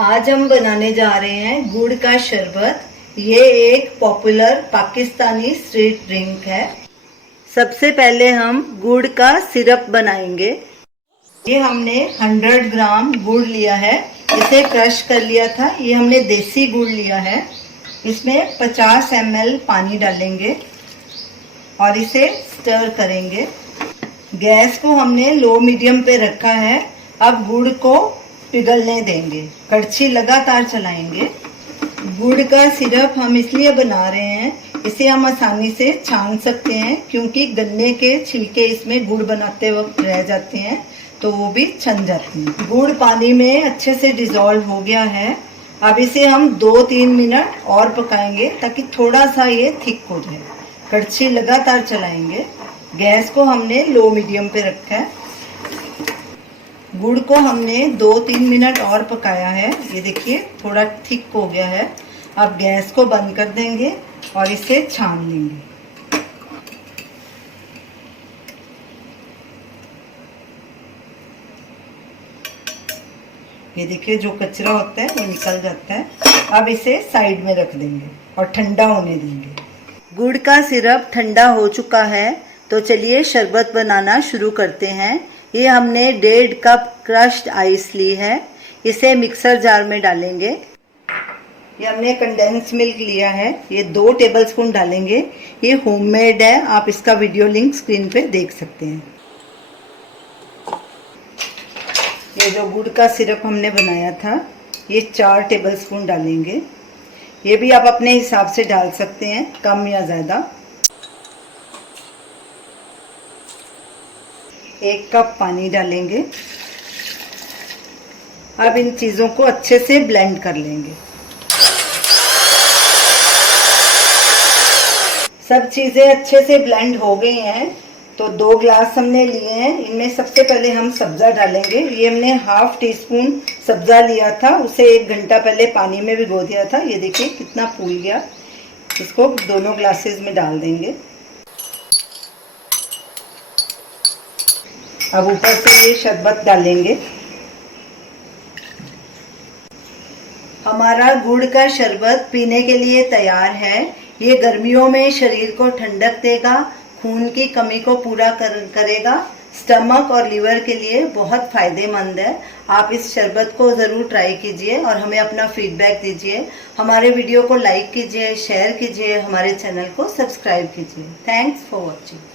आज हम बनाने जा रहे हैं गुड़ का शरबत। ये एक पॉपुलर पाकिस्तानी स्ट्रीट ड्रिंक है। सबसे पहले हम गुड़ का सिरप बनाएंगे। ये हमने 100 ग्राम गुड़ लिया है, इसे क्रश कर लिया था। ये हमने देसी गुड़ लिया है। इसमें 50 ml पानी डालेंगे और इसे स्टर करेंगे। गैस को हमने लो मीडियम पे रखा है। अब गुड़ को पिघलने देंगे, कड़छी लगातार चलाएंगे। गुड़ का सिरप हम इसलिए बना रहे हैं, इसे हम आसानी से छान सकते हैं क्योंकि गन्ने के छिलके इसमें गुड़ बनाते वक्त रह जाते हैं तो वो भी छन जाते हैं। गुड़ पानी में अच्छे से डिज़ोल्व हो गया है। अब इसे हम 2-3 मिनट और पकाएंगे ताकि थोड़ा सा ये थिक हो जाए। कड़छी लगातार चलाएंगे। गैस को हमने लो मीडियम पे रखा है। गुड़ को हमने 2-3 मिनट और पकाया है। ये देखिए थोड़ा थिक हो गया है। अब गैस को बंद कर देंगे और इसे छान लेंगे। ये देखिए जो कचरा होता है वो निकल जाता है। अब इसे साइड में रख देंगे और ठंडा होने देंगे। गुड़ का सिरप ठंडा हो चुका है तो चलिए शरबत बनाना शुरू करते हैं। ये हमने 1.5 कप क्रश्ड आइस ली है, इसे मिक्सर जार में डालेंगे। ये हमने कंडेंस मिल्क लिया है, ये 2 टेबलस्पून डालेंगे। ये होममेड है, आप इसका वीडियो लिंक स्क्रीन पे देख सकते हैं। ये जो गुड़ का सिरप हमने बनाया था, ये 4 टेबलस्पून डालेंगे। ये भी आप अपने हिसाब से डाल सकते हैं, कम या ज़्यादा। 1 कप पानी डालेंगे। अब इन चीज़ों को अच्छे से ब्लेंड कर लेंगे। सब चीज़ें अच्छे से ब्लेंड हो गई हैं तो 2 ग्लास हमने लिए हैं। इनमें सबसे पहले हम सब्ज़ा डालेंगे। ये हमने ½ टीस्पून सब्ज़ा लिया था, उसे 1 घंटा पहले पानी में भिगो दिया था। ये देखिए कितना फूल गया। इसको दोनों ग्लासेस में डाल देंगे। अब ऊपर से ये शरबत डालेंगे। हमारा गुड़ का शरबत पीने के लिए तैयार है। ये गर्मियों में शरीर को ठंडक देगा, खून की कमी को पूरा करेगा। स्टमक और लीवर के लिए बहुत फ़ायदेमंद है। आप इस शरबत को ज़रूर ट्राई कीजिए और हमें अपना फीडबैक दीजिए। हमारे वीडियो को लाइक कीजिए, शेयर कीजिए, हमारे चैनल को सब्सक्राइब कीजिए। Thanks for watching.